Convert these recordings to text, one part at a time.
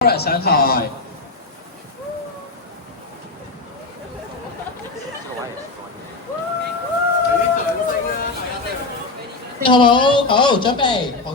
Laura 上台。好唔好？好，準備。好。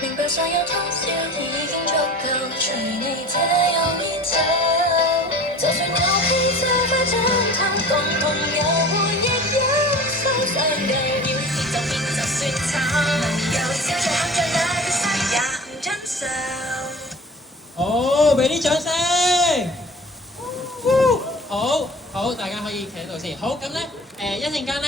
明白所有通宵已經足夠，隨你這樣依走。就算有氣這塊枕頭，共同有回憶一生世界，要是就變就算慘，能有笑着看着那個世也唔真實。好，俾啲掌聲。好，大家可以企喺度先。好，咁咧，一陣間咧。